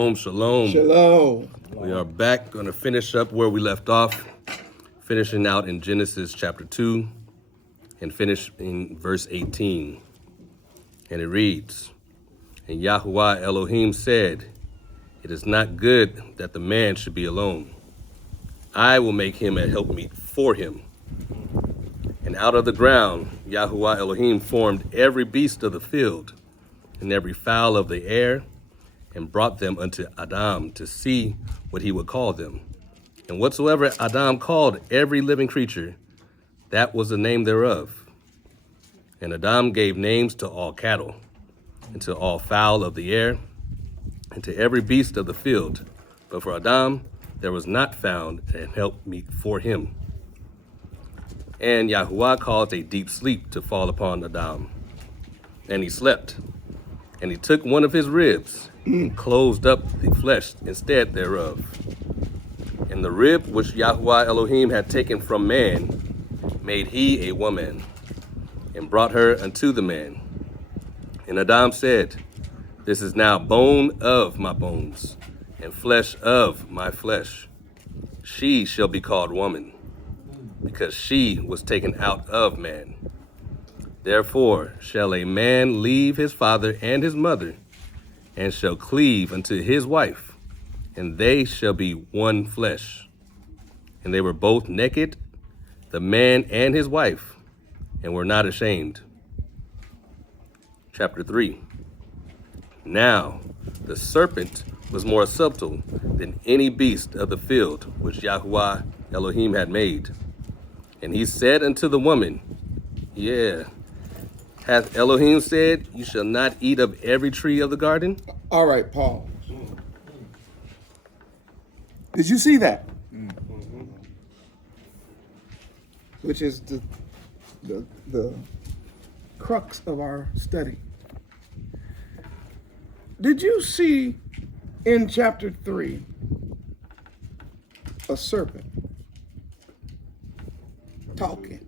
Shalom. Shalom. We are back, going to finish up where we left off, finishing out in Genesis chapter 2 and finish in verse 18. And it reads, "And Yahuwah Elohim said, it is not good that the man should be alone. I will make him a helpmeet for him. And out of the ground Yahuwah Elohim formed every beast of the field and every fowl of the air, and brought them unto Adam to see what he would call them. And whatsoever Adam called every living creature, that was the name thereof. And Adam gave names to all cattle, and to all fowl of the air, and to every beast of the field. But for Adam there was not found an helpmeet for him. And Yahuwah caused a deep sleep to fall upon Adam, and he slept. And he took one of his ribs, and closed up the flesh instead thereof. And the rib which Yahuwah Elohim had taken from man, made he a woman, and brought her unto the man. And Adam said, this is now bone of my bones, and flesh of my flesh. She shall be called woman, because she was taken out of man. Therefore shall a man leave his father and his mother, and shall cleave unto his wife, and they shall be one flesh. And they were both naked, the man and his wife, and were not ashamed." Chapter 3. Now the serpent was more subtle than any beast of the field which Yahuwah Elohim had made. And he said unto the woman, hath Elohim said, you shall not eat of every tree of the garden? All right, Paul. Did you see that? Which is the crux of our study. Did you see in chapter 3 a serpent talking?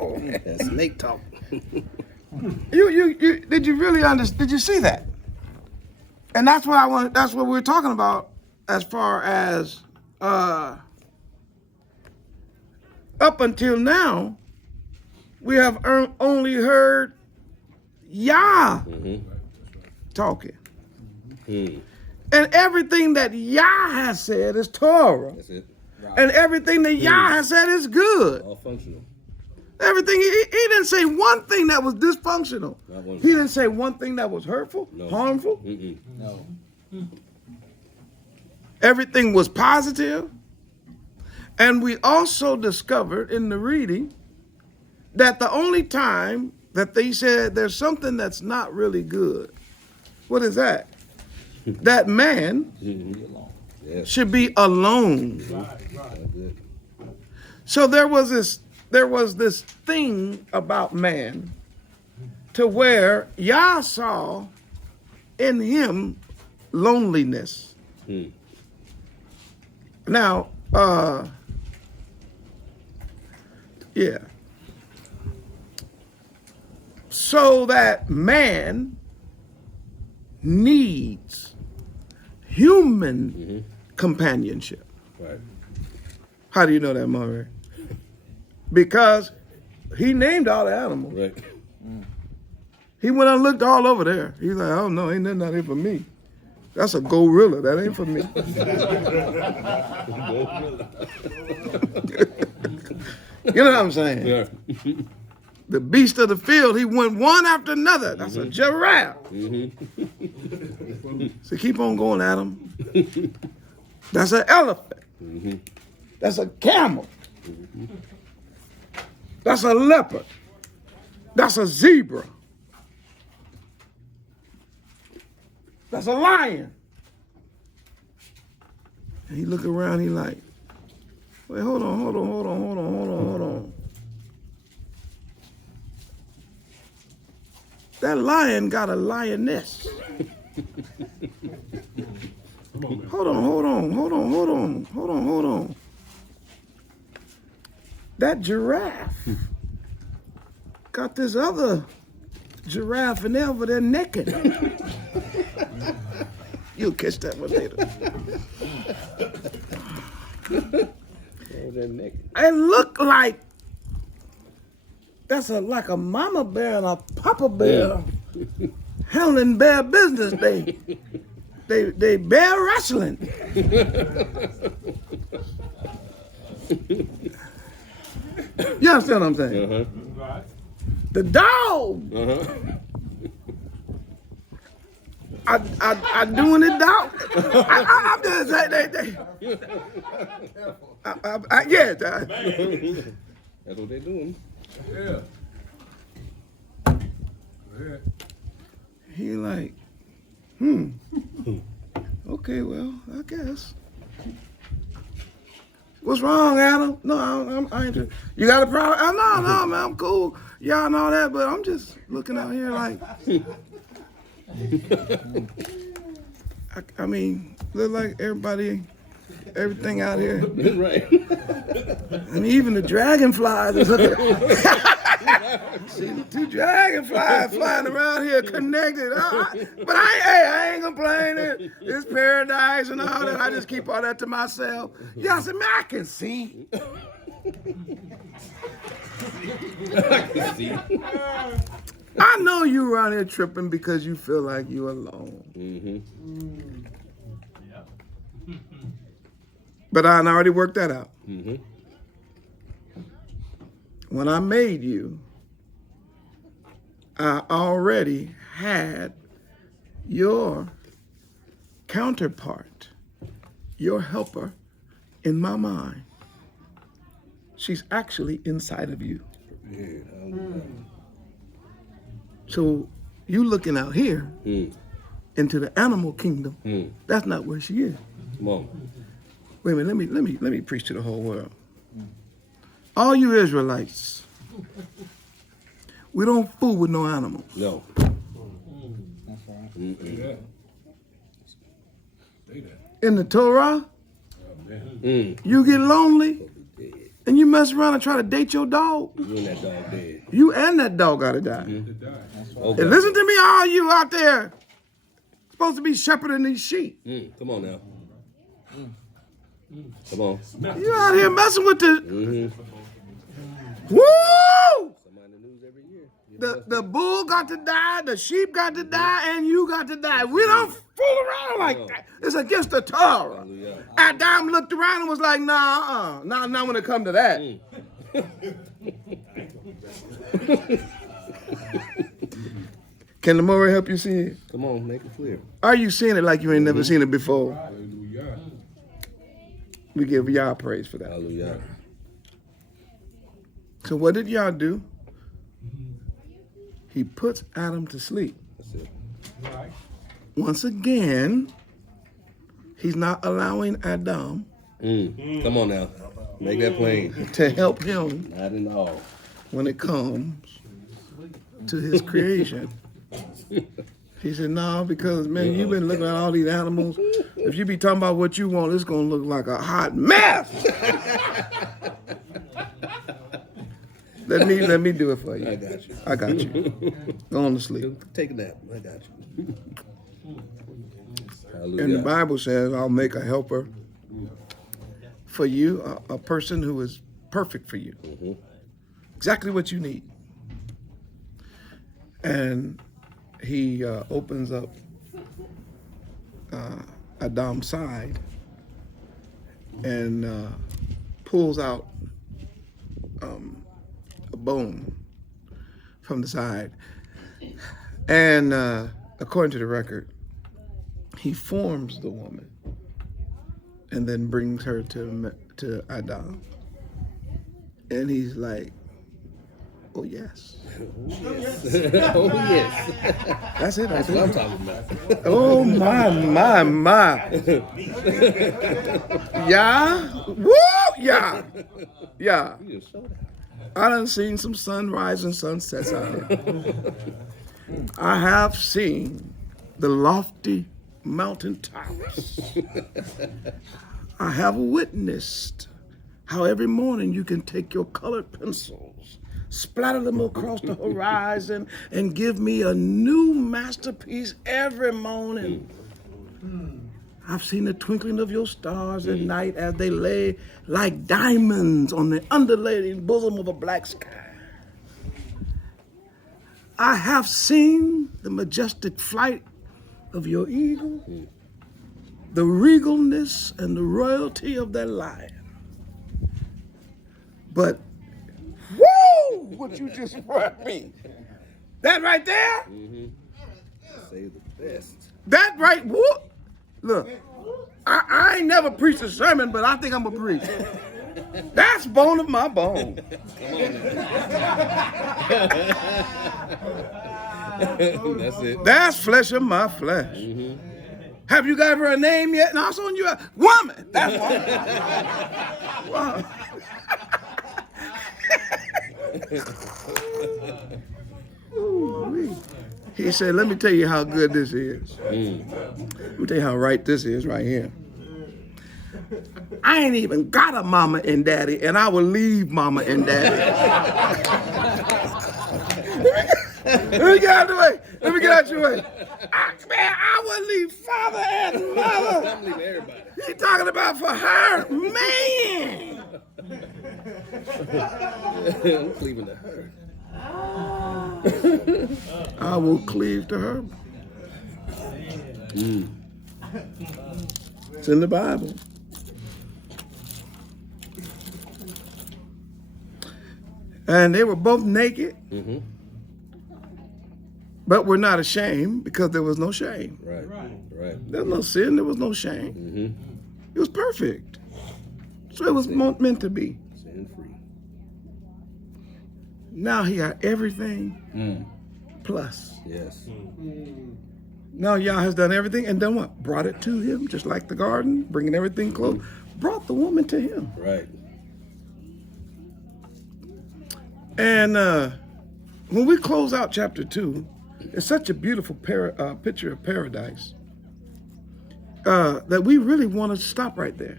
Oh, that's snake talk. You did you really understand? Did you see that? And that's what I want. That's what we're talking about as far as up until now, we have only heard Yah talking. And everything that Yah has said is Torah. That's it. And everything that Yah has said is good. All functional. Everything, he didn't say one thing that was dysfunctional. Not one. He didn't say one thing that was hurtful, harmful. No. Everything was positive. And we also discovered in the reading that the only time that they said there's something that's not really good, what is that? That man should be alone. So there was this thing about man to where Yah saw in him loneliness. Now, so that man needs human companionship. Right. How do you know that, Murray? Because he named all the animals. Right. He went and looked all over there. He's like, oh no, ain't nothing out here for me. That's a gorilla. That ain't for me. You know what I'm saying? Yeah. The beast of the field, he went one after another. That's a giraffe. So keep on going, Adam. That's an elephant. That's a camel. That's a leopard. That's a zebra. That's a lion. And he look around, he like, wait, hold on. That lion got a lioness. Hold on. That giraffe got this other giraffe and Elva, they're naked. You'll catch that one later. Oh, they're naked. It looked like that's like a mama bear and a papa bear handling bear business. They bear wrestling. You understand what I'm saying? Uh-huh. The dog. Uh-huh. I doing it, dog. I'm just saying yeah. That's what they're doing. Yeah. He like, okay, well, I guess. What's wrong, Adam? No, I ain't. You got a problem? Oh, no, man, I'm cool. Y'all know that, but I'm just looking out here like. I mean, look like everything out here. Right. And even the dragonflies is looking. See the two dragonflies flying around here connected. But I ain't complaining. It's paradise and all that. I just keep all that to myself. Y'all say, man, I can see. See? I know you around here tripping because you feel like you alone. Mm-hmm. But I already worked that out. Mm-hmm. When I made you, I already had your counterpart, your helper, in my mind. She's actually inside of you. So you looking out here into the animal kingdom. That's not where she is. Come on. Wait a minute, let me preach to the whole world. All you Israelites, we don't fool with no animals. No. That's right. Mm-mm. In the Torah, Mm. you get lonely and you mess around and try to date your dog. You and that dog dead. You and that dog gotta die. Okay. And listen to me, all you out there, supposed to be shepherding these sheep. Come on now. Come on. You out here messing with the Mm-hmm. woo! Somebody in the news every year. The bull got to die, the sheep got to die, and you got to die. We don't fool around like that. It's against the Torah. Hallelujah. Adam looked around and was like, nah, not when it come to that. Can the Morah help you see it? Come on, make it clear. Are you seeing it like you ain't never seen it before? Hallelujah. We give y'all praise for that. Hallelujah. So what did y'all do? He puts Adam to sleep. That's it. Once again, he's not allowing Adam Come on now. Make that plain. to help him Not in all. when it comes to his creation. He said, no, because, man, you've been looking at all these animals. If you be talking about what you want, it's going to look like a hot mess. Let me do it for you. I got you. I got you. Go on to sleep. Take a nap. I got you. Hallelujah. And the Bible says, I'll make a helper for you, a person who is perfect for you. Exactly what you need. And he opens up Adam's side and pulls out a bone from the side. And according to the record, he forms the woman and then brings her to Adam. And he's like, oh, yes. Oh, yes. That's it. That's what I'm talking about. Oh, my. Yeah? Woo! Yeah. Yeah. You just showed out. I done seen some sunrise and sunsets out here. I have seen the lofty mountain tops. I have witnessed how every morning you can take your colored pencils splatter them across the horizon, and give me a new masterpiece every morning. I've seen the twinkling of your stars at night as they lay like diamonds on the undulating bosom of a black sky. I have seen the majestic flight of your eagle, the regalness and the royalty of that lion. But, whoa, what you just brought me. That right there? Say the best. That right, whoop. Look, I ain't never preached a sermon, but I think I'm going to preach. That's bone of my bone. That's it. That's flesh of my flesh. Have you got her a name yet? No, it's on you. Woman. That's woman. Ooh-wee. He said, let me tell you how good this is. Let me tell you how right this is right here. I ain't even got a mama and daddy, and I will leave mama and daddy. Let me get out of the way. Let me get out your way. I will leave father and mother. I'm leaving everybody. He talking about for her, man. I'm cleaving to her. I will cleave to her. It's in the Bible. And they were both naked, but were not ashamed because there was no shame. Right. There was no sin, there was no shame. It was perfect. So it was meant to be. Sin free. Now he got everything plus. Yes. Now Yah has done everything and done what? Brought it to him, just like the garden, bringing everything close. Brought the woman to him. Right. And when we close out chapter 2, it's such a beautiful picture of paradise that we really want to stop right there.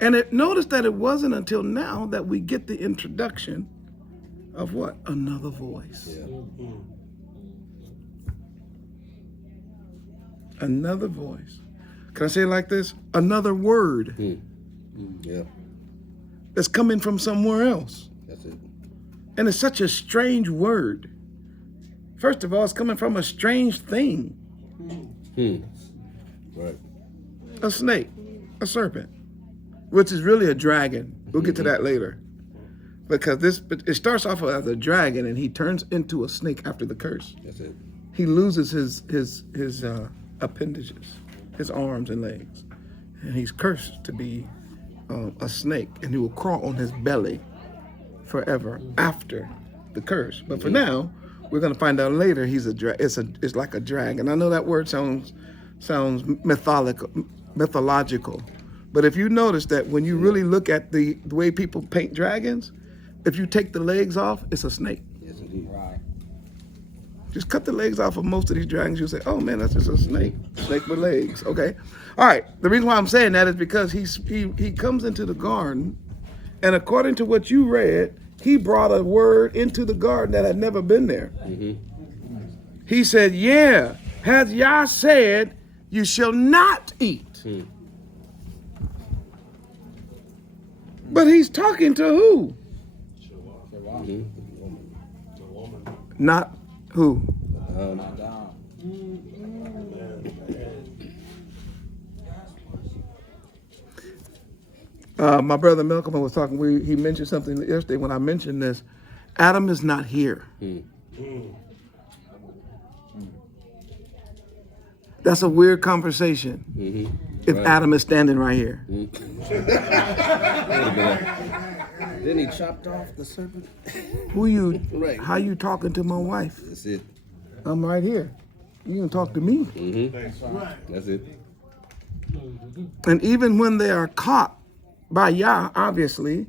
And notice that it wasn't until now that we get the introduction of what? Another voice. Yeah. Another voice. Can I say it like this? Another word Yeah. that's coming from somewhere else. That's it. And it's such a strange word. First of all, it's coming from a strange thing. Right. A snake, a serpent, which is really a dragon. We'll get to that later. Because it starts off as a dragon and he turns into a snake after the curse. That's it. He loses his appendages, his arms and legs. And he's cursed to be a snake, and he will crawl on his belly forever after the curse. But for now, we're going to find out later he's it's like a dragon. I know that word sounds mythological, but if you notice that when you really look at the way people paint dragons, if you take the legs off, it's a snake. Yes, indeed. Right. Just cut the legs off of most of these dragons, you'll say, oh man, that's just a snake. Snake with legs, okay? All right, the reason why I'm saying that is because he comes into the garden, and according to what you read, he brought a word into the garden that had never been there. He said, yeah, has Yah said, you shall not eat. But he's talking to who? Not who? My brother Malcolm was talking, he mentioned something yesterday when I mentioned this. Adam is not here. That's a weird conversation if Adam is standing right here. Then he chopped off the serpent. Right. How you talking to my wife? That's it. I'm right here. You can talk to me. That's it. And even when they are caught by Yah, obviously,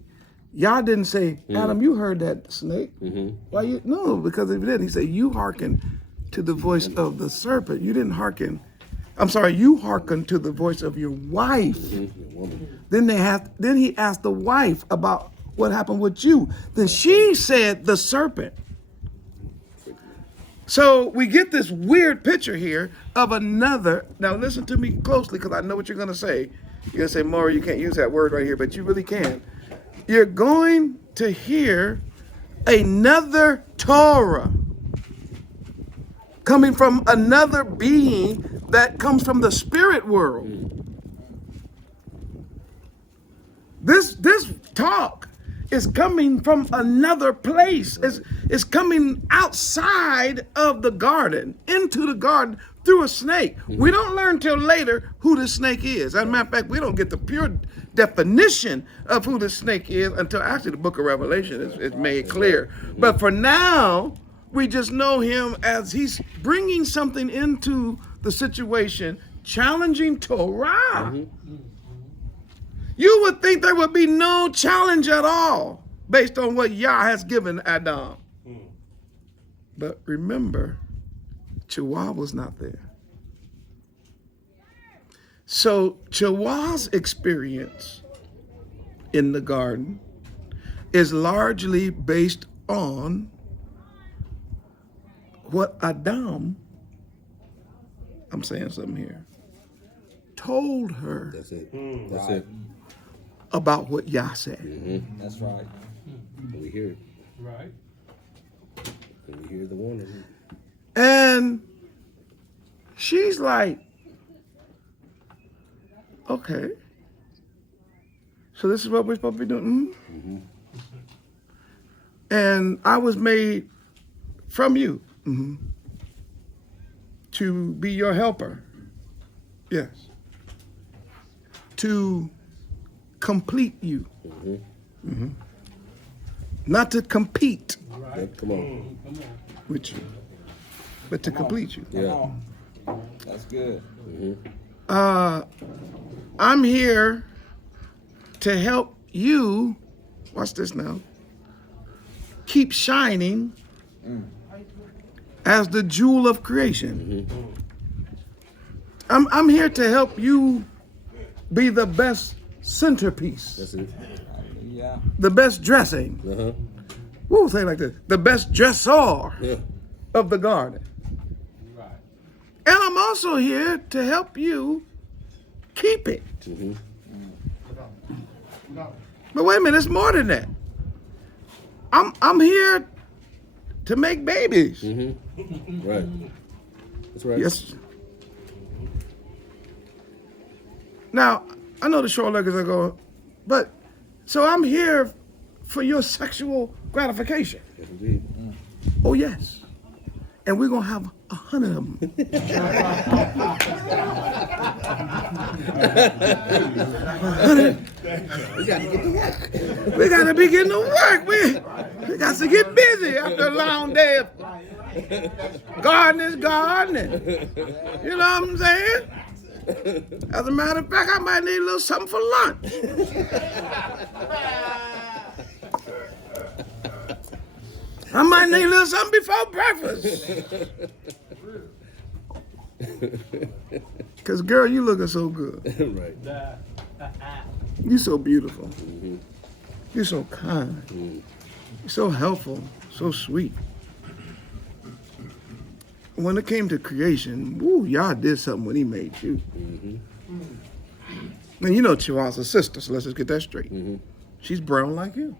Yah didn't say, Adam, you heard that snake. Why you? No, because if he did, he said, you hearken to the voice of the serpent. You didn't hearken. I'm sorry, you hearken to the voice of your wife. Then he asked the wife about what happened with you. Then she said the serpent. So we get this weird picture here of another. Now listen to me closely because I know what you're going to say. You're going to say, Maury, you can't use that word right here, but you really can. You're going to hear another Torah coming from another being that comes from the spirit world. This talk is coming from another place. It's coming outside of the garden, into the garden through a snake. We don't learn till later who the snake is. As a matter of fact, we don't get the pure definition of who the snake is until actually the book of Revelation is made clear. But for now, we just know him as he's bringing something into the situation, challenging Torah. You would think there would be no challenge at all based on what Yah has given Adam. But remember, Chawah was not there. So Chawah's experience in the garden is largely based on what Adam, I'm saying something here, told her. That's it. That's it. About what Yah said. That's right. And we hear it. Right. And we hear the warning. And she's like, okay. So this is what we're supposed to be doing? And I was made from you to be your helper. Yes. To complete you. Not to compete Right. Come on. Come on. with you, but to complete you. Yeah. That's good. I'm here to help you, watch this now, keep shining as the jewel of creation. I'm here to help you be the best centerpiece, That's it. Yeah. the best dressing. Woo, say it like this, the best dressor Yeah. of the garden. Right. And I'm also here to help you keep it. But wait a minute, it's more than that. I'm here to make babies. Right. That's right. Yes. Now, I know the short leggers are going, but so I'm here for your sexual gratification. Yes, indeed. Oh, yes. And we're going to have 100 of them. We got to get to work. We got to be getting to work. We got to get busy after a long day of gardening. You know what I'm saying? As a matter of fact, I might need a little something for lunch. I might need a little something before breakfast. Because, girl, you looking so good. Right. You so beautiful. You're so kind. You're so helpful, so sweet. When it came to creation, woo, Yah did something when he made you. And you know Chihuahua's a sister, so let's just get that straight. She's brown like you,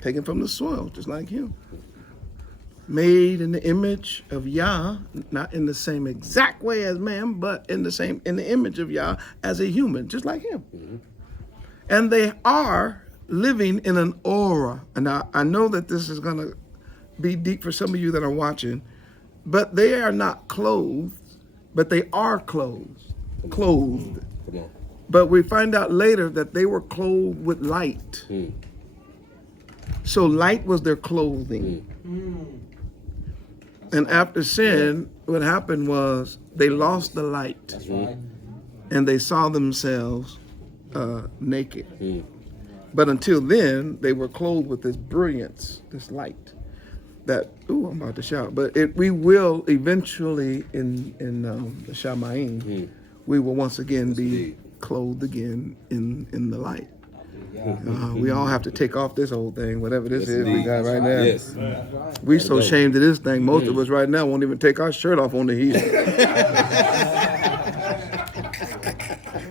taken from the soil, just like you. Made in the image of Yah, not in the same exact way as man, but in the image of Yah as a human, just like him. And they are living in an aura. And I know that this is gonna be deep for some of you that are watching, but they are not clothed, but they are clothed. Come on. But we find out later that they were clothed with light. So light was their clothing. And after sin, what happened was they lost the light. That's right. And they saw themselves naked. But until then, they were clothed with this brilliance, this light. That, ooh, I'm about to shout. But we will eventually, in the Shamayim, we will once again be clothed again in the light. We all have to take off this old thing, whatever this is we indeed. got right now. Yes. That's right. We so ashamed of this thing. Most of us right now won't even take our shirt off on the heat.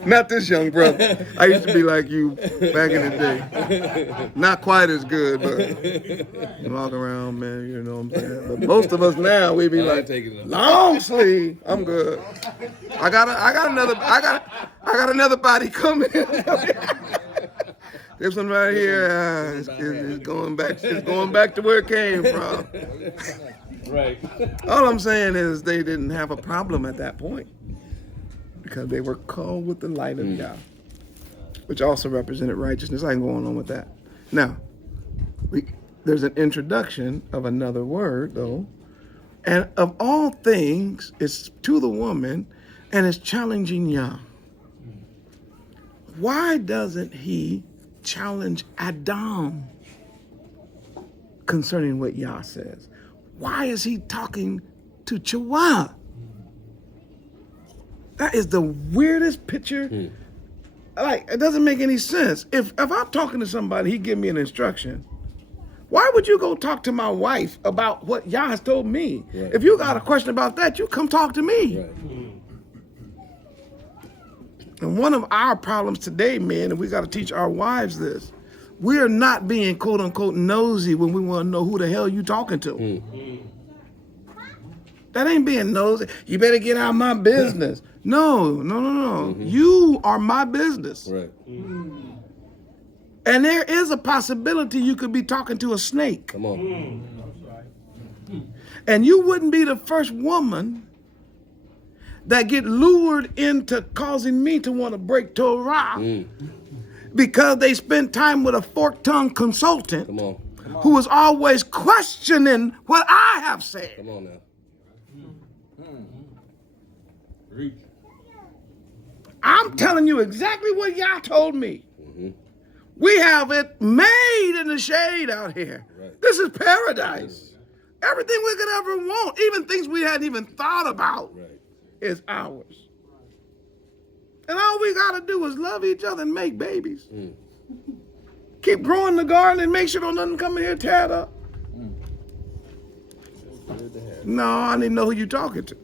Not this young brother. I used to be like you back in the day. Not quite as good, but you walk around, man, you know what I'm saying? But most of us now, we be like, taking it off. long sleeve, I'm good. I got another body coming. This one right here is going back. It's going back to where it came from. Right. All I'm saying is they didn't have a problem at that point because they were called with the light of God, which also represented righteousness. I can go on with that. Now, there's an introduction of another word, though, and of all things, it's to the woman, and it's challenging Yah. Why doesn't he challenge Adam concerning what Yah says? Why is he talking to Chawah? That is the weirdest picture. Like, it doesn't make any sense. If I'm talking to somebody, he give me an instruction. Why would you go talk to my wife about what Yah has told me? Right. If you got a question about that, you come talk to me. Right. And one of our problems today, men, and we got to teach our wives this, we are not being quote unquote nosy when we want to know who the hell you talking to. That ain't being nosy. You better get out of my business. No. You are my business. Right. And there is a possibility you could be talking to a snake. Come on. And you wouldn't be the first woman that get lured into causing me to want to break Torah because they spent time with a fork-tongued consultant Come on. who was always questioning what I have said. Come on now. Reach. I'm telling you exactly what Yah told me. We have it made in the shade out here. Right. This is paradise. Everything we could ever want, even things we hadn't even thought about, Right. is ours. And all we got to do is love each other and make babies. Keep growing the garden and make sure don't nothing come in here tear it up. No, I need to know who you're talking to.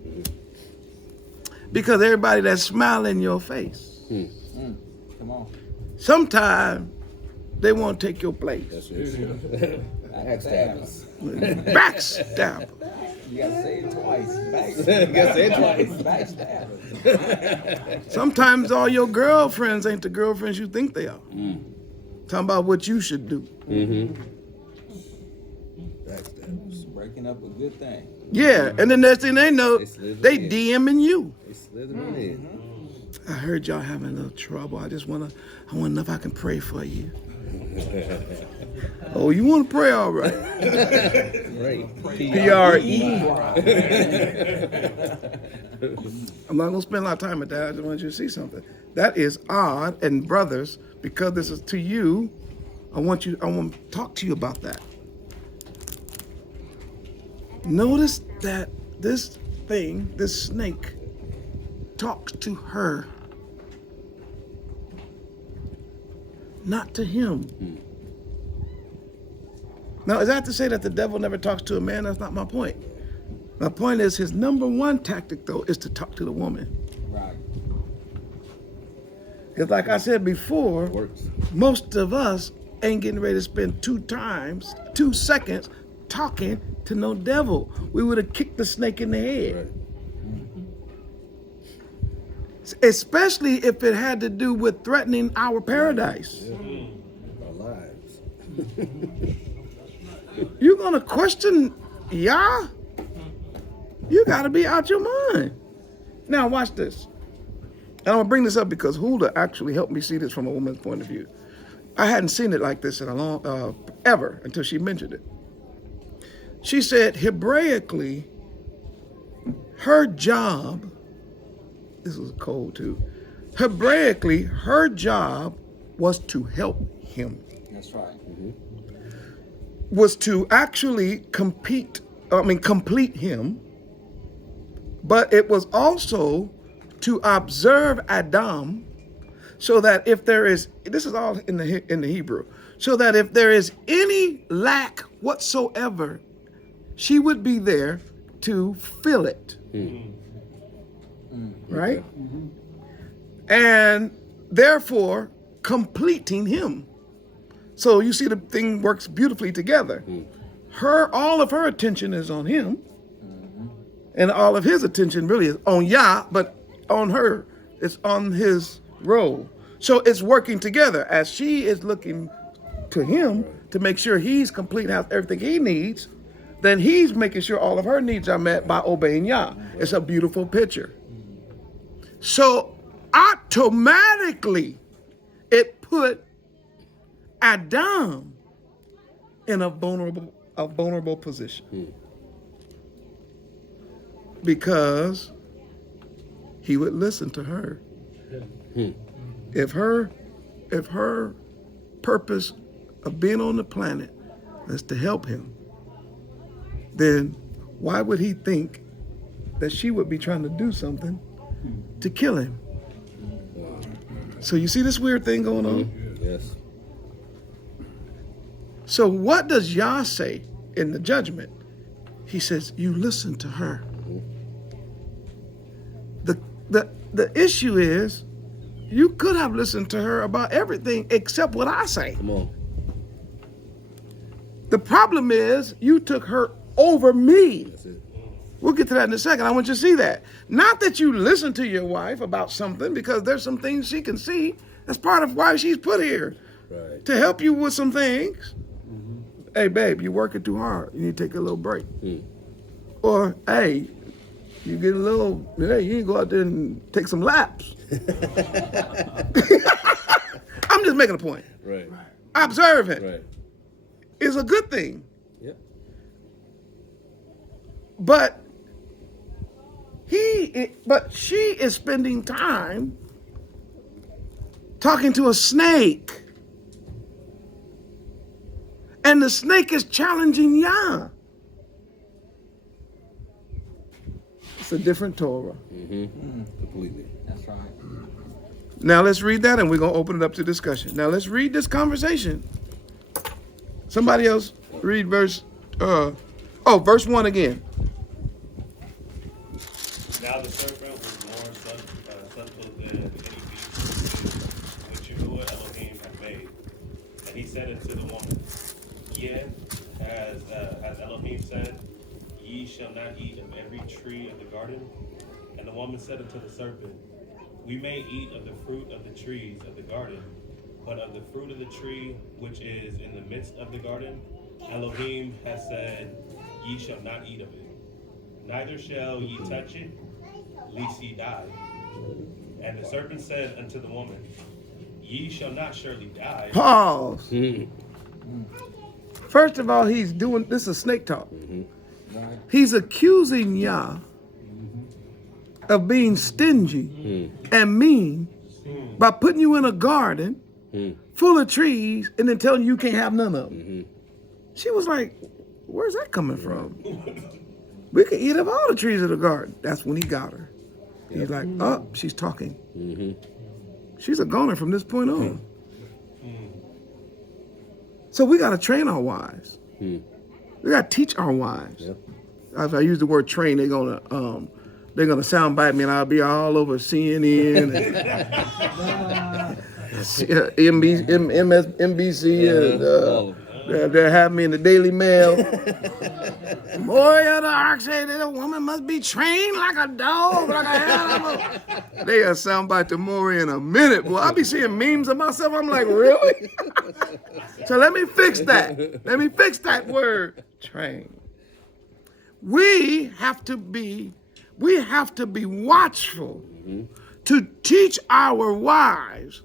Because everybody that's smiling in your face, Come on. sometimes they want to take your place. That's it. Backstabbers. Backstabber. You gotta say it twice. Gotta say it twice. Backstabbers. Sometimes all your girlfriends ain't the girlfriends you think they are. Talking about what you should do. Backstabbers. Breaking up a good thing. Yeah, and the next thing they know, slither they in. DMing you. They slithering in. I heard y'all having a little trouble. I want to know if I can pray for you. Oh, you want to pray? All right. Right. PRE. I'm not going to spend a lot of time with that. I just want you to see something. That is odd. And brothers, because this is to you, I want to talk to you about that. Notice that this thing, this snake, talks to her, not to him. Now, is that to say that the devil never talks to a man? That's not my point. My point is his number one tactic, though, is to talk to the woman. Right. Because like I said before, Works. most of us ain't getting ready to spend 2 seconds talking to no devil. We would have kicked the snake in the head. Right. Especially if it had to do with threatening our paradise. Our lives. You're going to question Yah? You got to be out your mind. Now, watch this. And I'm going to bring this up because Hulda actually helped me see this from a woman's point of view. I hadn't seen it like this in a long, ever until she mentioned it. She said, Hebraically, her job, this was cold too, Hebraically, her job was to help him. That's right. Was to actually complete him, but it was also to observe Adam so that if there is, this is all in the Hebrew, so that if there is any lack whatsoever, she would be there to fill it. Right? And therefore completing him. So you see the thing works beautifully together. All of her attention is on him, and all of his attention really is on Yah, but on her, it's on his role. So it's working together as she is looking to him to make sure he's complete, has everything he needs. Then he's making sure all of her needs are met by obeying Yah. It's a beautiful picture. So automatically, it put Adam in a vulnerable position, because he would listen to her. If her purpose of being on the planet is to help him, then why would he think that she would be trying to do something to kill him? So you see this weird thing going on? Yes. So what does Yah say in the judgment? He says, you listen to her. The issue is, you could have listened to her about everything except what I say. Come on. The problem is, you took her over me. That's it. We'll get to that in a second. I want you to see that. Not that you listen to your wife about something, because there's some things she can see. That's part of why she's put here. Right. To help you with some things. Hey, babe, you're working too hard. You need to take a little break. Or, hey, you get a little, hey, you need to go out there and take some laps. I'm just making a point. Right. Observant Right. is a good thing. Yep. But she is spending time talking to a snake. And the snake is challenging Yah. It's a different Torah. Completely. That's right. Now let's read that, and we're going to open it up to discussion. Now let's read this conversation. Somebody else read verse 1 again. Now the serpent was more subtle than any beast which Yahuwah Elohim had made. And he said unto the woman, Yea, as Elohim said, ye shall not eat of every tree of the garden. And the woman said unto the serpent, We may eat of the fruit of the trees of the garden, but of the fruit of the tree which is in the midst of the garden, Elohim has said, Ye shall not eat of it, neither shall ye touch it, lest ye die. And the serpent said unto the woman, Ye shall not surely die. Pause. First of all, he's doing, this is snake talk. He's accusing Yah of being stingy and mean by putting you in a garden full of trees and then telling you can't have none of them. She was like, where's that coming from? We can eat of all the trees of the garden. That's when he got her. He's like, oh, she's talking. She's a goner from this point on. So we got to train our wives. We got to teach our wives. If I use the word train, they're gonna soundbite me, and I'll be all over CNN and NBC, and they'll have me in the Daily Mail. Boy, the ARK say that a woman must be trained like a dog, like a animal. They'll soundbite to Maury in a minute. Boy, I'll be seeing memes of myself. I'm like, really? So let me fix that. Let me fix that word, train. We have to be watchful to teach our wives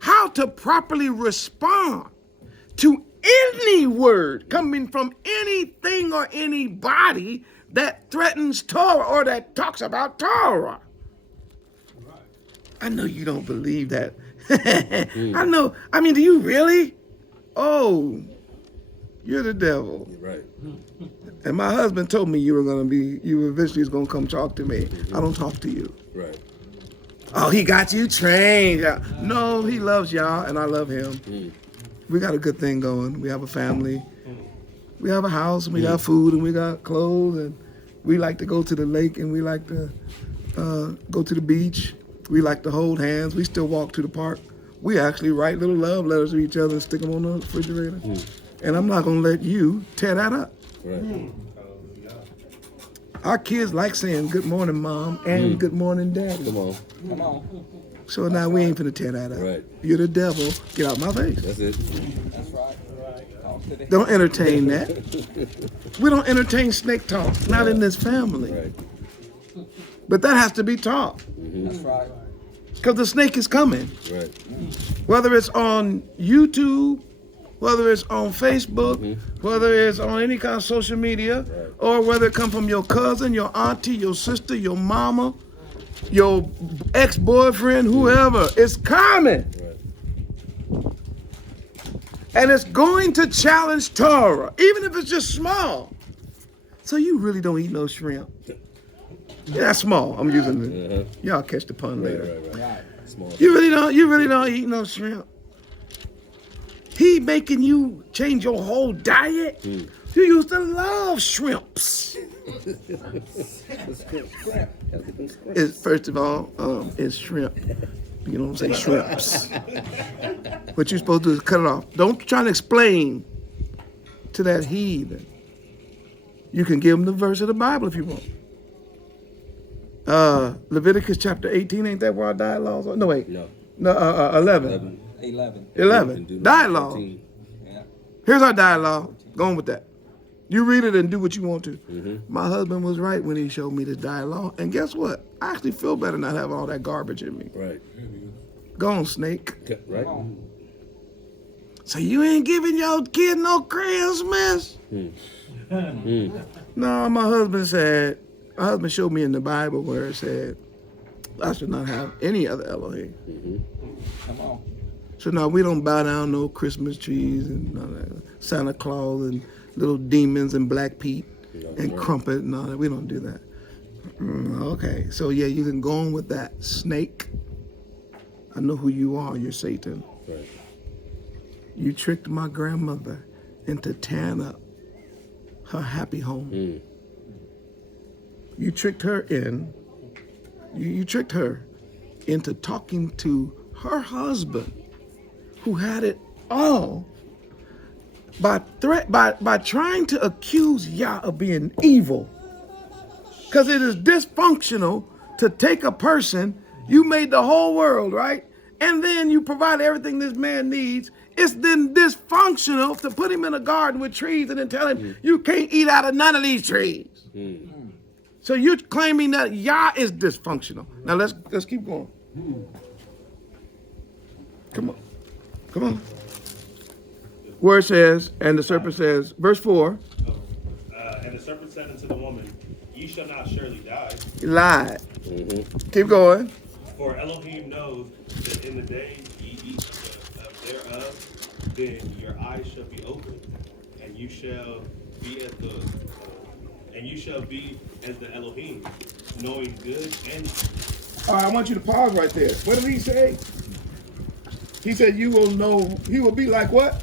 how to properly respond to any word coming from anything or anybody that threatens Torah or that talks about Torah. I know you don't believe that. I know. I mean, do you really? Oh, you're the devil. You're right. And my husband told me you eventually was gonna come talk to me. I don't talk to you. Right. Oh, he got you trained. No, he loves y'all, and I love him. We got a good thing going. We have a family. We have a house, and we got food, and we got clothes, and we like to go to the lake, and we like to go to the beach. We like to hold hands. We still walk to the park. We actually write little love letters to each other and stick them on the refrigerator. And I'm not going to let you tear that up. Right. Our kids like saying good morning, Mom, and good morning, Daddy. Come on. Come on. So now we ain't finna tear that up. Right. You're the devil. Get out my face. That's it. That's right. Talk to the Don't entertain that. We don't entertain snake talk. Not in this family. Right. But that has to be taught. That's right. Because the snake is coming. Right. Whether it's on YouTube, whether it's on Facebook, whether it's on any kind of social media, or whether it come from your cousin, your auntie, your sister, your mama, your ex-boyfriend, whoever, it's coming. Right. And it's going to challenge Torah, even if it's just small. So you really don't eat no shrimp. Yeah, that's small. I'm using the, y'all catch the pun later. Right. Small. You really don't eat no shrimp. He making you change your whole diet. You used to love shrimps. It's, first of all, it's shrimp. You don't say shrimps. What you're supposed to do is cut it off. Don't try to explain to that heathen. You can give him the verse of the Bible if you want. Leviticus chapter 18, ain't that where our dialogues are? No, wait. No. No, 11. 11. 11. Dialogue. 14. Yeah. Here's our dialogue. Going with that. You read it and do what you want to. My husband was right when he showed me this dialogue. And guess what? I actually feel better not having all that garbage in me. Right. Go on, snake. Right. So you ain't giving your kid no Christmas? No, my husband showed me in the Bible where it said, I should not have any other Elohim. Come on. So now we don't bow down no Christmas trees and none of that. Santa Claus and little demons and Black Pete and crumpet and all that. We don't do that. Okay, so yeah, you can go on with that. Snake, I know who you are. You're Satan. Right. You tricked my grandmother into tearing up her happy home. You tricked her in. You tricked her into talking to her husband, who had it all, by trying to accuse Yah of being evil. Because it is dysfunctional to take a person, you made the whole world, right? And then you provide everything this man needs. It's then dysfunctional to put him in a garden with trees and then tell him you can't eat out of none of these trees. So you're claiming that Yah is dysfunctional. Now let's keep going. Come on. Where it says, and the serpent says, verse 4. And the serpent said unto the woman, Ye shall not surely die, He lied. Keep going. for Elohim knows that in the day ye eat thereof, then your eyes shall be opened, and you shall be as the Elohim, knowing good and evil. All right, I want you to pause right there. What did he say? He said you will know, he will be like what?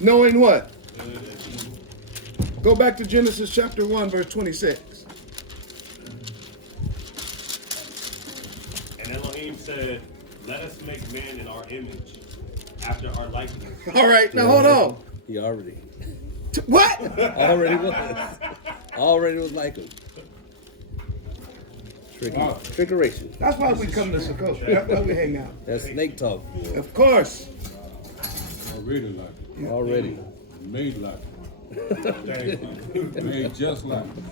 Knowing what? Go back to Genesis chapter 1, verse 26. And Elohim said, Let us make man in our image, after our likeness. All right, now hold on. He already. What? Already was like him. Trickeration. That's why we come to Sukkot. That's why we hang out. That's snake talk. Of course. Already like it. Already. Made like it. Made just like it.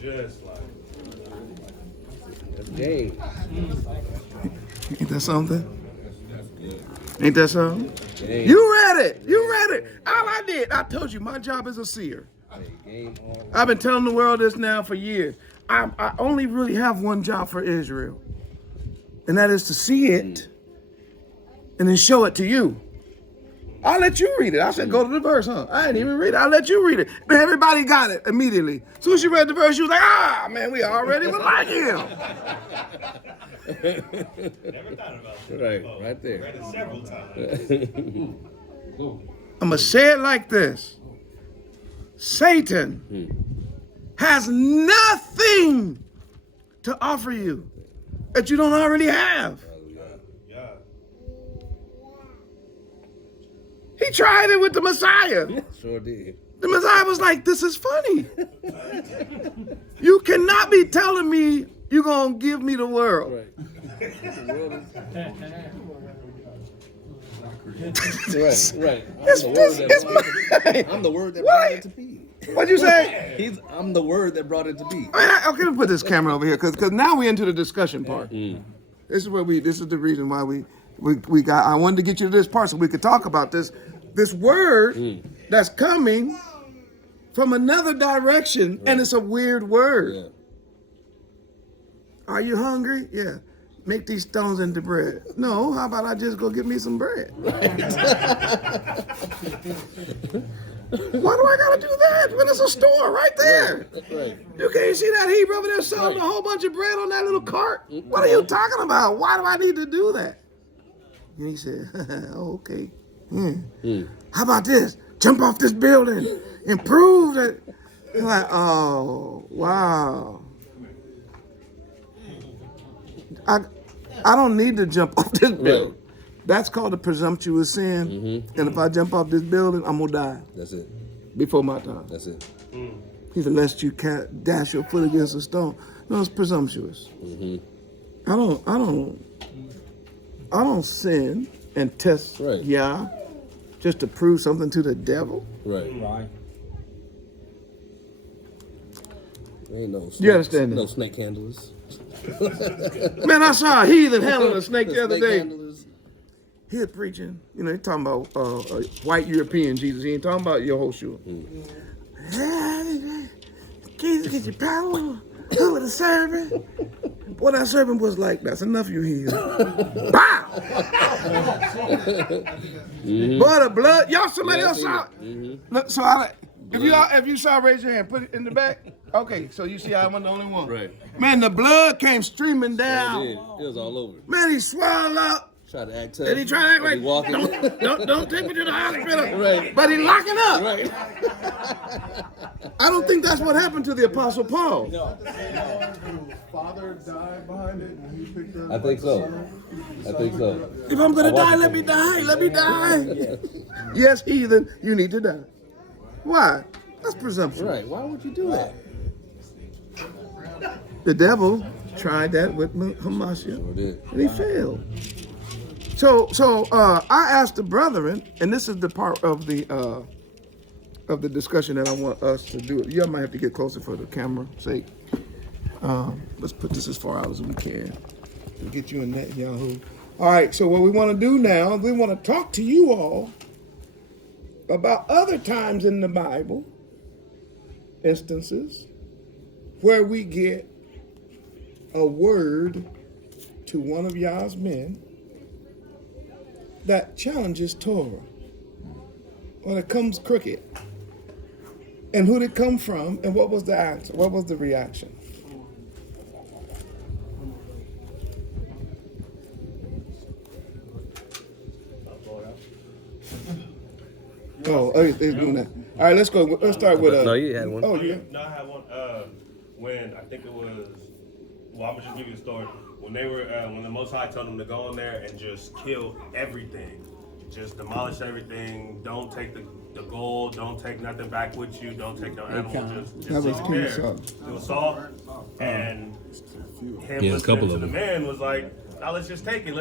Just like That's game. Ain't that something? That's good. Ain't that something? Game. You read it. All I did, I told you, my job is a seer. Game on. I've been telling the world this now for years. I only really have one job for Israel, and that is to see it and then show it to you. I'll let you read it. I said, go to the verse, huh? I didn't even read it. I'll let you read it. But everybody got it immediately. As soon as she read the verse, she was like, ah, man, we already was like him. Never thought about that. Right, right there. Read it several times. I'm going to say it like this. Satan has nothing to offer you that you don't already have. Yeah. He tried it with the Messiah. Sure did. The Messiah was like, this is funny. You cannot be telling me you're going to give me the world. Right. Right. I'm the word that brought it to be. What'd you say? I'm the word that brought it to be. Okay, put this camera over here because now we're into the discussion part. This is the reason why we got. I wanted to get you to this part so we could talk about this word that's coming from another direction, and it's a weird word. Yeah. Are you hungry? Yeah. Make these stones into bread. No, how about I just go get me some bread? Why do I gotta do that when it's a store right there? Right. You can't see that Hebrew over there selling a whole bunch of bread on that little cart? What are you talking about? Why do I need to do that? And he said, oh, okay. How about this? Jump off this building and prove that. You're like, oh, wow. I don't need to jump off this building. Right. That's called a presumptuous sin. And if I jump off this building, I'm gonna die That's it. before my time. That's it. He said, lest you dash your foot against a stone. No, it's presumptuous. I don't sin and test Yah just to prove something to the devil. Right. Right. There ain't no. You understand that? No snake handlers. Man, I saw a heathen handling a snake the other Snake day. handlers. He was preaching. You know, he talking about white European Jesus. He ain't talking about Yehoshua. Jesus, get your power. Who was the servant? Boy, that servant was like, that's enough, you heathen. Bow! Boy, the blood. Y'all, somebody else saw it. Look, so if you saw, raise your hand. Put it in the back. Okay, so you see I wasn't the only one. Right. Man, the blood came streaming down. It was all over. Man, he swelled up. Tried to act tough. And he tried to act like, He walking. don't take me to the hospital. Right. But he locking up. Right. I don't think that's what happened to the Apostle Paul. No. Father died behind it, and he picked up. I think so. If I'm going to die, let me die. Let me die. Yes, heathen, you need to die. Why? That's presumption. Right. Why would you do that? The devil tried that with Hamashiach, Sure did. and he failed. So I asked the brethren, and this is the part of the discussion that I want us to do. You might have to get closer for the camera's sake. Let's put this as far out as we can to get you in that Yahoo. All right. So what we want to do now, we want to talk to you all about other times in the Bible, instances where we get a word to one of Yah's men that challenges Torah, or that comes crooked, and who did it come from, and what was the answer? What was the reaction? He's doing that. All right, let's go. Let's start with No, you had one. Oh, yeah. No, I had one. When I think it was. Well, I'm gonna just give you a story. When they were, when the Most High told them to go in there and just kill everything, just demolish everything. Don't take the gold. Don't take nothing back with you. Don't take no animals. Just That was leave it King there. Saul. It was Saul, and him Yeah, a couple listening to of the them. man was like, "Now let's just take it. We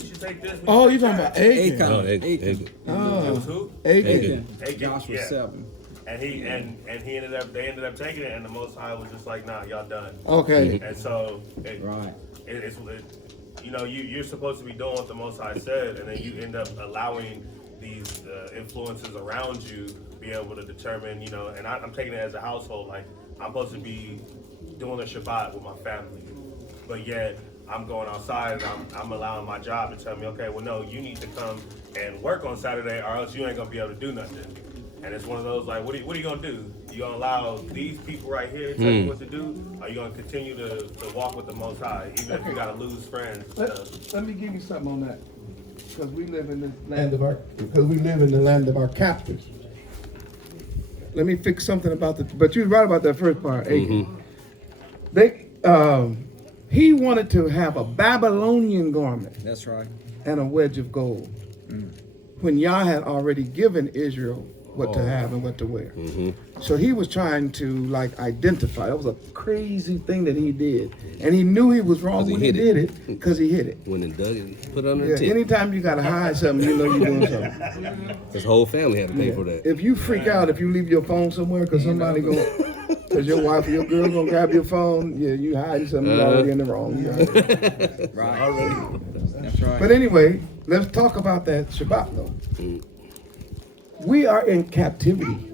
should take this." We Oh, should you're take talking that." about Achan. No, Achan. It was who? Achan. Achan, Joshua yeah. 7. And they ended up taking it, and the Most High was just like, "Nah, y'all done." Okay. And so, Right. you're supposed to be doing what the Most High said, and then you end up allowing these influences around you be able to determine, and I'm taking it as a household, like I'm supposed to be doing a Shabbat with my family, but yet I'm going outside and I'm allowing my job to tell me, okay, well, no, you need to come and work on Saturday, or else you ain't gonna be able to do nothing. And it's one of those like, what are you gonna do? You gonna allow these people right here to tell you what to do? Or you gonna continue to walk with the Most High, even if you gotta lose friends? Let me give you something on that, because we live in the land of our captives. Let me fix something about but you're right about that first part. He wanted to have a Babylonian garment That's right. and a wedge of gold, when Yah had already given Israel what to have and what to wear. So he was trying to like identify. That was a crazy thing that he did, and he knew he was wrong when he did it because he hid it. Went and dug it, put it under the tent. Anytime you gotta hide something, you know you're doing something. His whole family had to pay for that. If you freak out if you leave your phone somewhere because somebody because your wife or your girl gonna grab your phone, you hiding something, you're already in the wrong. Right. Already. That's right. But anyway, let's talk about that Shabbat though. We are in captivity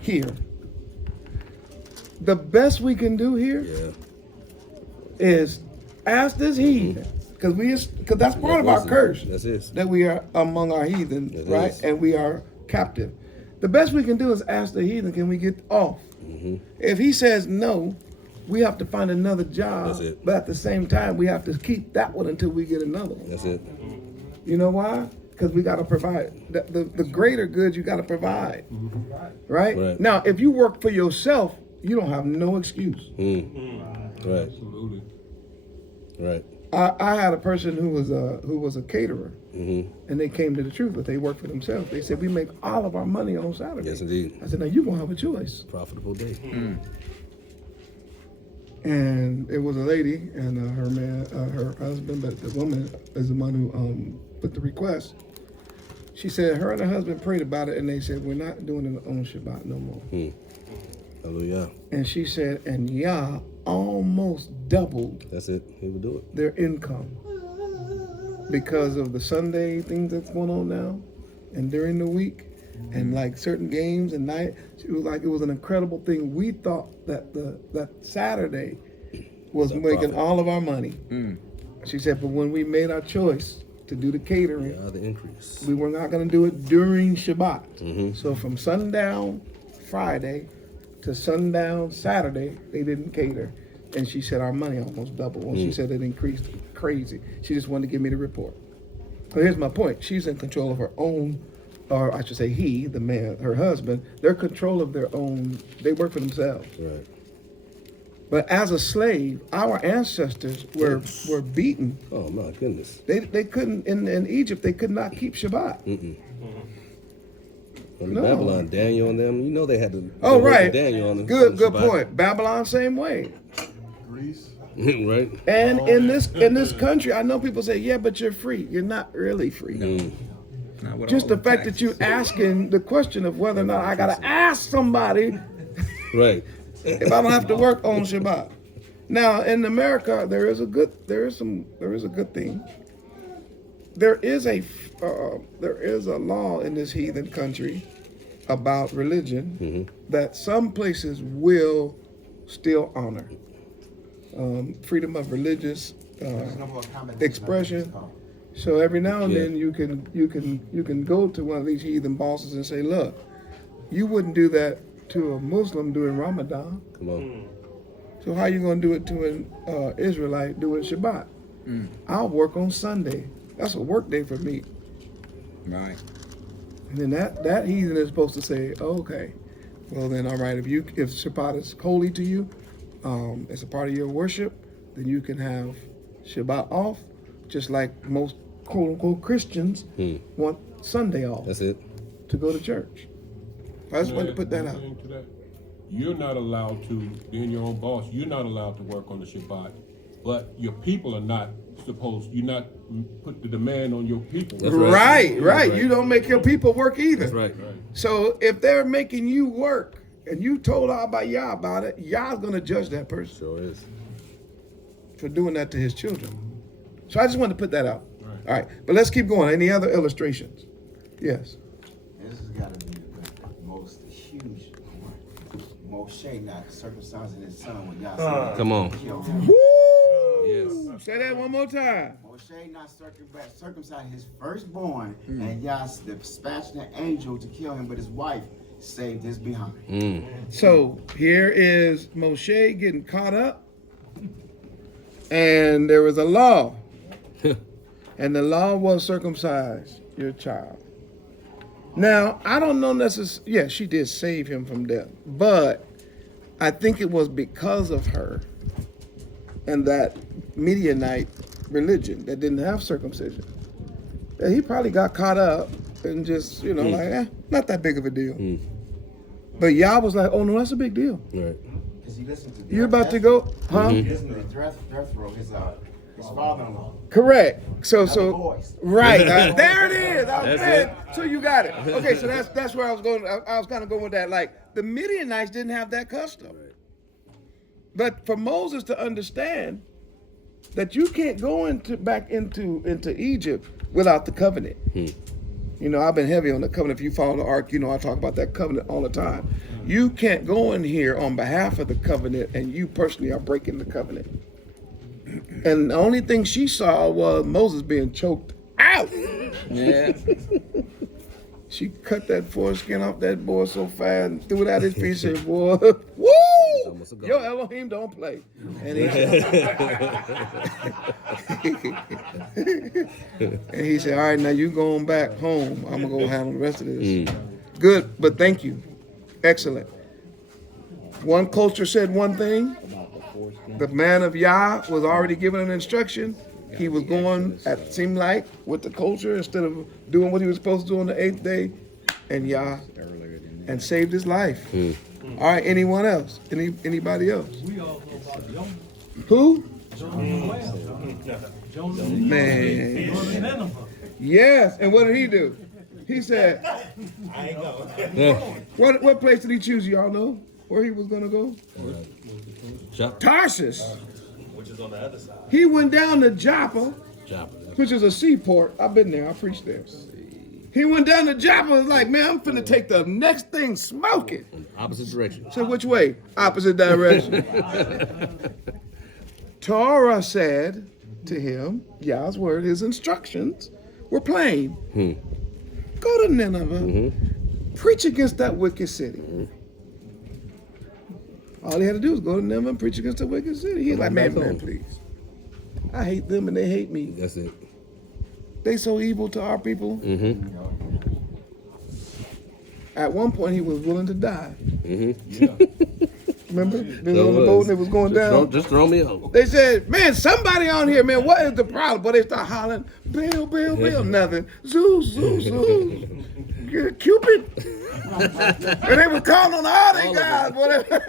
here. The best we can do here is ask this heathen, because that's part of our curse. That's it. That we are among our heathen, That right? is. And we are captive. The best we can do is ask the heathen, can we get off? If he says no, we have to find another job. That's it. But at the same time, we have to keep that one until we get another one. That's it. You know why? Because we got to provide. The greater good you got to provide. Right? Now, if you work for yourself, you don't have no excuse. Right. Absolutely. Right. I had a person who was a caterer, and they came to the truth, but they work for themselves. They said, we make all of our money on Saturday. Yes, indeed. I said, now you're going to have a choice. Profitable day. And it was a lady and her husband, but the woman is the one who put the request. She said her and her husband prayed about it, and they said, we're not doing it on Shabbat no more. Hallelujah. And she said, and Yah almost doubled That's it. He would do it. their income because of the Sunday things that's going on now, and during the week, and like certain games and night. It was an incredible thing. We thought that that Saturday was making all of our money. She said, but when we made our choice to do the catering, The increase. we were not going to do it during Shabbat. So from sundown Friday to sundown Saturday, they didn't cater. And she said our money almost doubled. Well, she said it increased crazy. She just wanted to give me the report. So here's my point. She's in control of her own, or I should say he, the man, her husband, they're in control of their own, they work for themselves. Right. But as a slave, our ancestors were beaten. Oh my goodness. They couldn't, in Egypt, they could not keep Shabbat. When No. Babylon, Daniel and them, you know they had to. Oh, they worked right. with Daniel on the Good Shabbat. point. Babylon, same way. Greece. Right. And in this country, I know people say, yeah, but you're free. You're not really free. Not with Just all the them fact that taxes. you're asking the question of whether or not I gotta ask somebody Right. if I don't have to work on Shabbat. Now in America, there is a good thing. There is a law in this heathen country about religion that some places will still honor. Freedom of religious expression. So every now and then you can go to one of these heathen bosses and say, look, you wouldn't do that to a Muslim during Ramadan. Come on. So how you gonna do it to an Israelite doing Shabbat? I'll work on Sunday. That's a work day for me. Right. And then that heathen is supposed to say, okay, well then, all right, if Shabbat is holy to you, it's a part of your worship, then you can have Shabbat off, just like most quote unquote Christians want Sunday off That's it. to go to church. I just wanted to put that out. You're not allowed to, being your own boss, you're not allowed to work on the Shabbat, but your people are not supposed, you're not put the demand on your people. That's Right. Right. You don't make your people work either. That's right. So if they're making you work and you told Yah about it, Yah's gonna judge that person Sure is. for doing that to his children. So I just wanted to put that out. All right, but let's keep going. Any other illustrations? Yes. This has got to be the most huge one. Moshe not circumcising his son when Yah Come on. killed him. Woo! Yes. Say that one more time. Moshe Moshe not circumcised his firstborn, and Yah dispatched an angel to kill him, but his wife saved his behind. So here is Moshe getting caught up, and there was a law, and the law was circumcise your child. Now, I don't know necessarily, yeah, she did save him from death, but I think it was because of her and that Midianite religion that didn't have circumcision that he probably got caught up and just, not that big of a deal. But Yah was like, oh no, that's a big deal. Right. Because he listened to You're about to go, huh? He listened to death row, his father-in-law. Correct. So, voice. right. There it is. So you got it. Okay, so that's where I was going. I was kind of going with that. Like the Midianites didn't have that custom. Right. But for Moses to understand that you can't go back into Egypt without the covenant. I've been heavy on the covenant. If you follow the ARK, I talk about that covenant all the time. You can't go in here on behalf of the covenant and you personally are breaking the covenant. And the only thing she saw was Moses being choked out. Yeah. She cut that foreskin off that boy so fast and threw it out his feet. Said, "Boy, woo! Yo, Elohim don't play." And he said, "All right, now you going back home. I'm gonna go handle the rest of this." Good, but thank you. Excellent. One culture said one thing. The man of Yah was already given an instruction. He was going, it seemed like, with the culture instead of doing what he was supposed to do on the 8th day, and Yah, and saved his life. All right, anyone else? Anybody else? We all know about Jonah. Who? Jonah. Man. Nineveh. Yes, and what did he do? He said, I ain't going. what place did he choose? Y'all know where he was going to go? Tarsus. Which is on the other side. He went down to Joppa, which is a seaport. I've been there. I preached there. He went down to Joppa and was like, man, I'm finna take the next thing smoking. Opposite direction. So which way? Opposite direction. Torah said to him, Yah's word, his instructions were plain. Go to Nineveh, preach against that wicked city. All he had to do was go to Nineveh and preach against the wicked city. He's like, man, please. I hate them and they hate me. That's it. They so evil to our people. At one point, he was willing to die. Remember? They was on the boat and it was going down. Just throw me out. They said, man, somebody on here, man, what is the problem? But they start hollering, Bill, Bill, Bill, nothing. Zeus, Zeus, Zeus. Cupid. And they were calling on all these guys, whatever.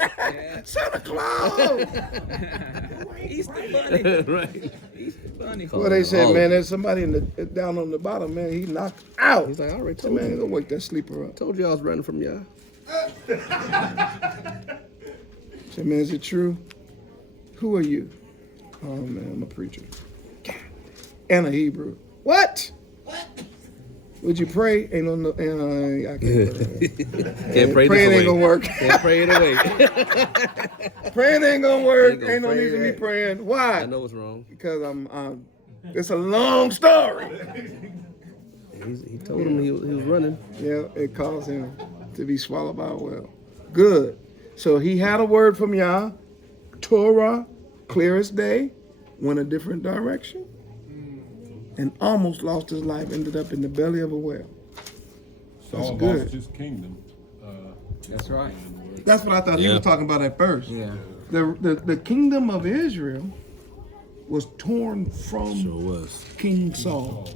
Santa Claus. Easter Bunny. Right. Easter Bunny. Well, they said, man, there's somebody down on the bottom, man. He knocked out. He's like, I already So, told man, you. go wake that sleeper up. Told you I was running from y'all. Said, man, is it true? Who are you? Oh, man, I'm a preacher. And a Hebrew. What? Would you pray? Ain't no, I can't pray. Can't pray Praying this ain't gonna work. Can't pray it away. Praying ain't gonna work. Ain't gonna Ain't no pray need to be that. praying. Why? I know what's wrong. Because it's a long story. He told him he was running. Yeah, it caused him to be swallowed by a whale. Good. So he had a word from Yah, Torah, clear as day, went a different direction, and almost lost his life, ended up in the belly of a whale. Saul good. lost his kingdom. That's right. That's what I thought he Yeah. was talking about at first. Yeah. The kingdom of Israel was torn from Sure was. King Saul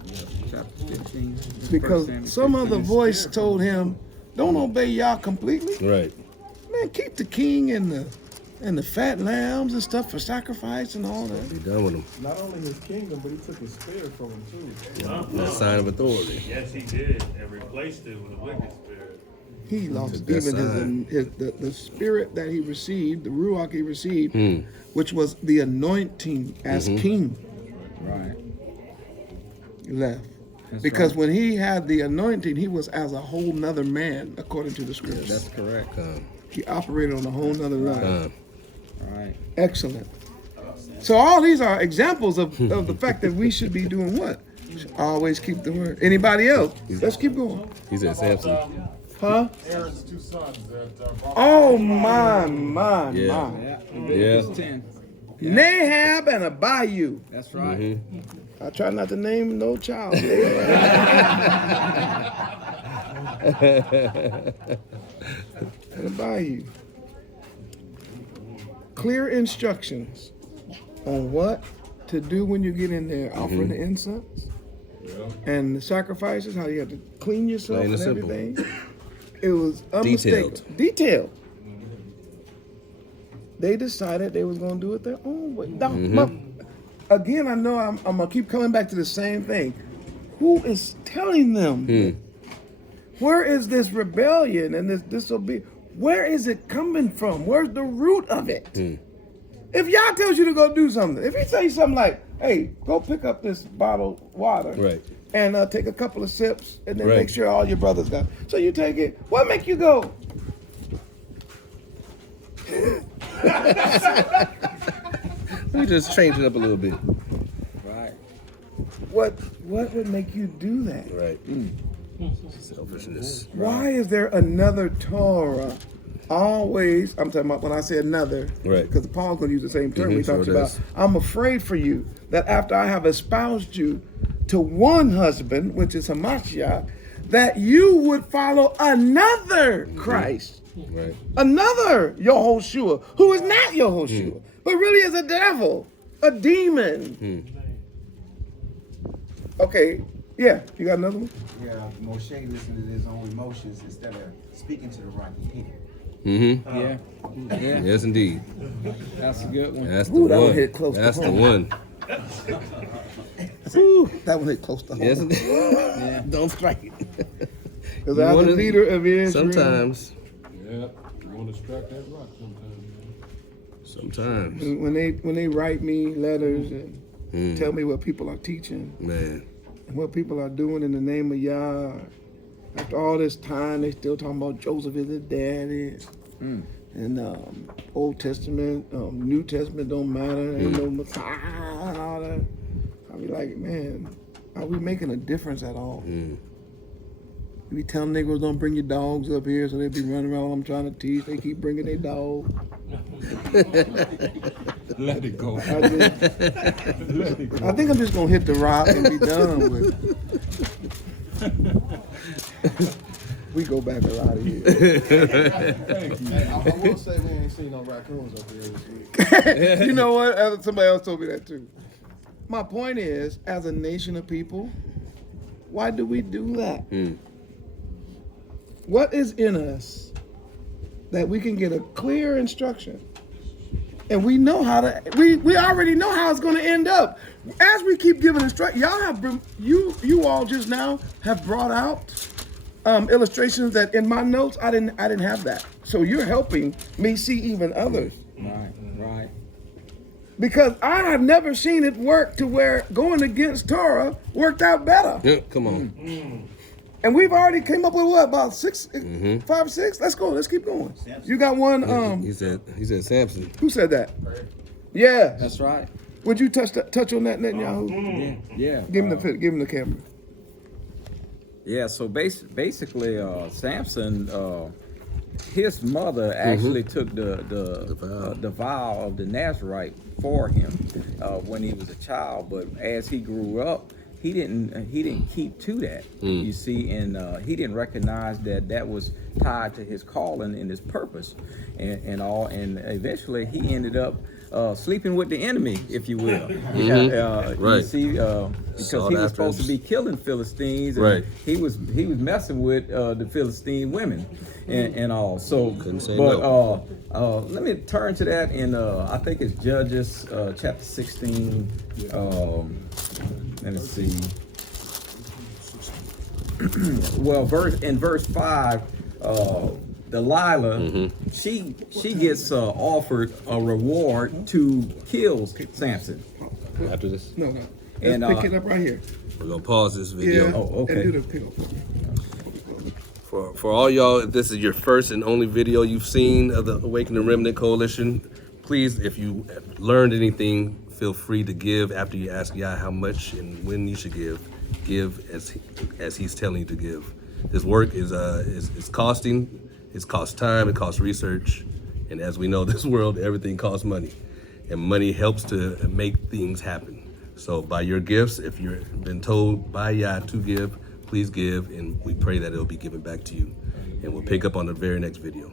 Chapter 15. because 1 Samuel some other 15. voice told him, don't obey Yah completely. Right. Man, keep the king and the fat lambs and stuff for sacrifice and all that. Be done with him. Not only his kingdom, but he took his spirit from him too. That sign of authority. Yes, he did, and replaced it with a wicked spirit. He lost Took that even the spirit that he received, the ruach he received, Hmm. which was the anointing as king, Right. left. That's Because right. when he had the anointing, he was as a whole nother man, according to the scriptures. That's correct. He operated on a whole nother level. All right. Excellent. So all these are examples of the fact that we should be doing what? Should always keep the word. Anybody else? Let's keep going. He said Samson. Huh? Aaron's two sons that brought Oh my. Yeah. Yeah. Yeah. Leviticus 10. Nahab and Abihu. That's right. I try not to name no child. And Abihu. Clear instructions on what to do when you get in there. Offer the incense and the sacrifices, how you have to clean yourself Plain and and simple. everything. It was unmistakable. Detailed. They decided they was going to do it their own way. Now, again, I know I'm going to keep coming back to the same thing. Who is telling them? Where is this rebellion and this disobedience? Where is it coming from? Where's the root of it? If Yah tells you to go do something, if he tell you something like, hey, go pick up this bottled water Right. and take a couple of sips and then Right. make sure all your brothers got it. So you take it. What make you go? Let me just change it up a little bit. Right. What would make you do that? Right. Selfishness. Why is there another Torah? Always, I'm talking about when I say another, Right. because Paul's going to use the same term. He sure talks about, does. I'm afraid for you that after I have espoused you to one husband, which is Hamashiach, that you would follow another Christ, Right. another Yehoshua, who is not Yehoshua, but really is a devil, a demon. Okay, yeah, you got another one? Yeah, Moshe listened to his own emotions instead of speaking to the right people. Mm-hmm. Yeah. Yeah. Yes, indeed. That's a good one. That's the Ooh, that one. one hit close to That's the home. one. That one hit close to home. Yes, indeed. Yeah. Don't strike it. Because You as wanna- a leader of Israel, Sometimes. Yeah, you want to strike that rock sometimes. Sometimes. when they write me letters and tell me what people are teaching Man. and what people are doing in the name of Yah, after all this time, they still talking about Joseph is his daddy. And Old Testament, New Testament don't matter. Ain't no Messiah and all that. I be like, man, are we making a difference at all? We tell Negroes don't bring your dogs up here, so they be running around. I'm trying to teach. They keep bringing their dog. Let it go. I think I'm just gonna hit the rock and be done with it. We go back a lot of years. Hey, I will say we ain't seen no raccoons up here this week. You know what? Somebody else told me that too. My point is, as a nation of people, why do we do that? What is in us that we can get a clear instruction, and we know how to? We already know how it's going to end up. As we keep giving instruction, y'all have you all just now have brought out illustrations that in my notes I didn't have that. So you're helping me see even others. Right. Because I have never seen it work to where going against Torah worked out better. Yeah, come on. And we've already came up with what, about 5, 6? Let's go. Let's keep going. You got one. He said Samson. Who said that? Yeah. That's right. Would you touch on that, Netanyahu? Yeah. Give him the camera. Yeah, so basically, Samson, his mother actually took the vow of the Nazarite for him when he was a child. But as he grew up, he didn't keep to that. You see, and he didn't recognize that was tied to his calling and his purpose, and all. And eventually, he ended up sleeping with the enemy, if you will. Right. You see, because Sought he was after supposed to be killing Philistines, and Right. he was messing with the Philistine women and all. So, Couldn't say let me turn to that in I think it's Judges chapter 16. Let me see. Well, verse 5. Delilah, she gets offered a reward to kill Samson. After this, No. Let's And, pick it up right here. we're going to pause this video. Yeah. Oh, okay. And do the pick up. For all y'all, if this is your first and only video you've seen of the Awakening Remnant Coalition, please, if you learned anything, feel free to give after you ask Yah how much and when you should give. Give as He's telling you to give. This work is costing. It costs time. It costs research. And as we know, this world, everything costs money. And money helps to make things happen. So by your gifts, if you've been told by Yah to give, please give. And we pray that it'll be given back to you. And we'll pick up on the very next video.